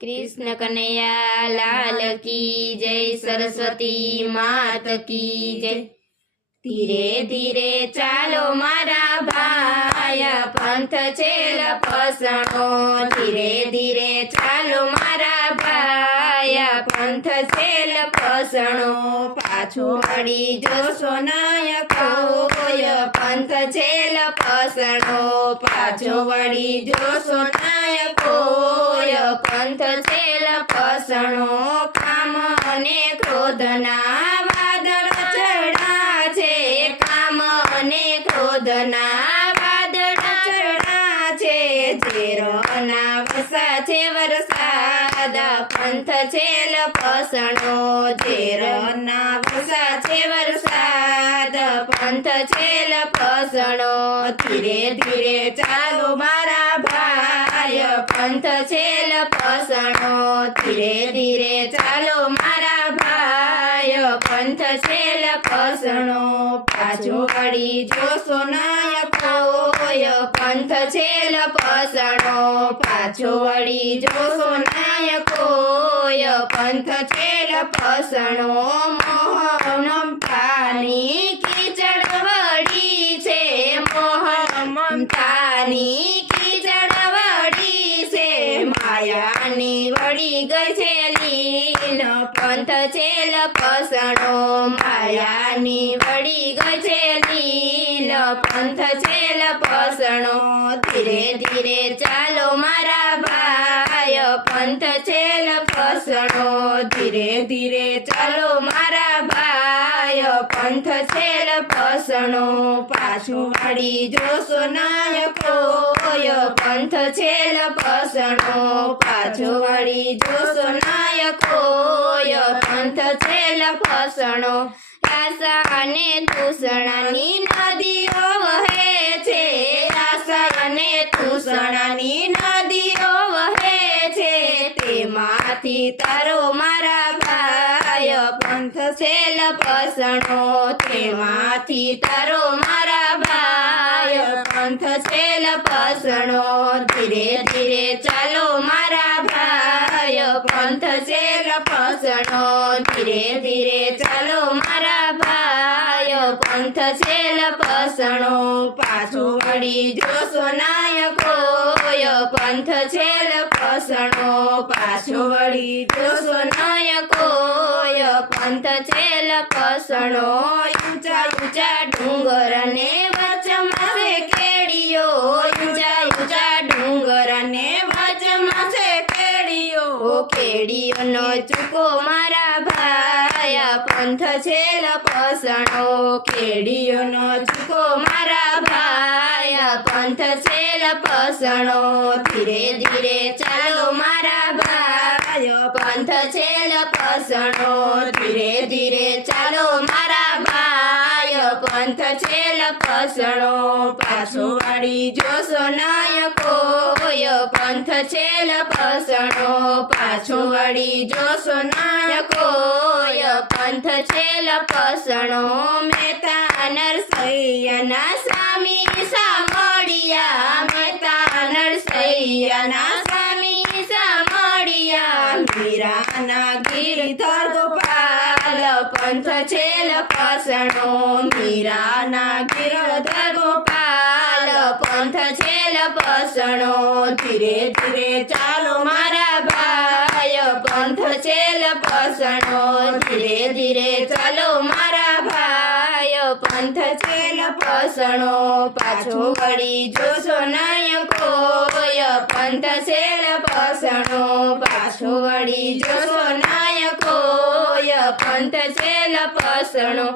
कृष्ण कन्हैया लाल की जय, सरस्वती मात की जय। धीरे धीरे चालो मारा भाई, पंथ छे लपसणो। धीरे धीरे चालो मारा भाई, पंथ छे लपसणो। पाछो वળી જોશો નય કોઈ, पंथ छे लपसणो। पाछो वળી જોશો નય કોઈ, पंथ छे लपसणो। काम અને ક્રોધના વાદળ ચડા છે, काम અને ક્રોધના વાદળ ચડા છે। ઝેરના વરસા છે વરસાદ, पंथ छे लपसणो। ઝેરના વરસા છે વરસાદ, पंथ छे लपसणो। धीरे धीरे चालो मारा भाई, पंथ छे लपसणो। धीरे धीरे चालो मारा भाई, पंथ छे लपसणो। पाछो वળી જોશો નય કોઈ, पंथ छे लपसणो। पाछो वળી જોશો નય કોઈ, पंथ छे लपसणो। મોહ મમતાની કીચડ વળી છે, મોહ મમતાની કીચડ વળી છે। માયાની વળી ગઈ છે લીલ, पंथ छे लपसणो। मायानी वળી गई છે લીલ, पंथ छे लपसणो। धीरे धीरे चालो मारा भाई, पंथ छे लपसणो। धीरे धीरे चालो मारा भाई, पंथ छे लपसणो। पाछो वળી જોશો નય કોઈ, पंथ छे लपसणो। पाछो वળી જોશો નય કોઈ, पंथ छे लपसणो। आशा अने तूषणानी नदीओ वहे छे, आशा अने तूषणानी नदीओ वहे छे। तेमांथी तारो मारा भाई, पंथ छे लपसणो। तेमांथी तारो मारा भाई, पंथ छे लपसणो। धीरे धीरे चालो मारा भाई, पंथ छे लपसणो। धीरे धीरे चालो मारा भाई, पंथ छे लपसणो। पाछो वળી જોશો નય કોઈ, पंथ छे लपसणो। पाछो वળી જોશો નય કોઈ, पंथ छे लपसणो। ऊंचा ऊंचा डूंगर ने वचમાં છે કેડીઓ, ऊंचा ऊंचा डूंगर ने वचમાં છે કેડીઓ। કેડીઓનો ચૂકો મારા ભાઈ, पंथ छे लपसणो। केडियोनो चूको मारा भाई, पंथ छे लपसणो। धीरे धीरे चालो मारा भाई, पंथ छे लपसणो। धीरे धीरे चालो मारा भाई, पंथ छे लपसणो। पाछो वળી જોશો નય કોઈ, पंथ छे लपसणो। पाछो वળી જોશો નય કોઈ, पंथ छे लपसणो। मेहता नरसैयाना स्वामी सामळिया, मेहता नरसैयाना स्वामी सामळिया। मीराना गिरधर गोपाल, पंथ छे लपसणो। मीराना गिरधर गोपाल, पंथ छे लपसणो। धीरे धीरे चालो मारा भाई, पंथ छे लपसणो। धीरे धीरे चालो मारा भाई, पंथ छे लपसणो। पाछो वળી જોશો નય કોઈ, पंथ छे लपसणो। पाछो वળી જોશો નય કોઈ, पंथ छे लपसणो।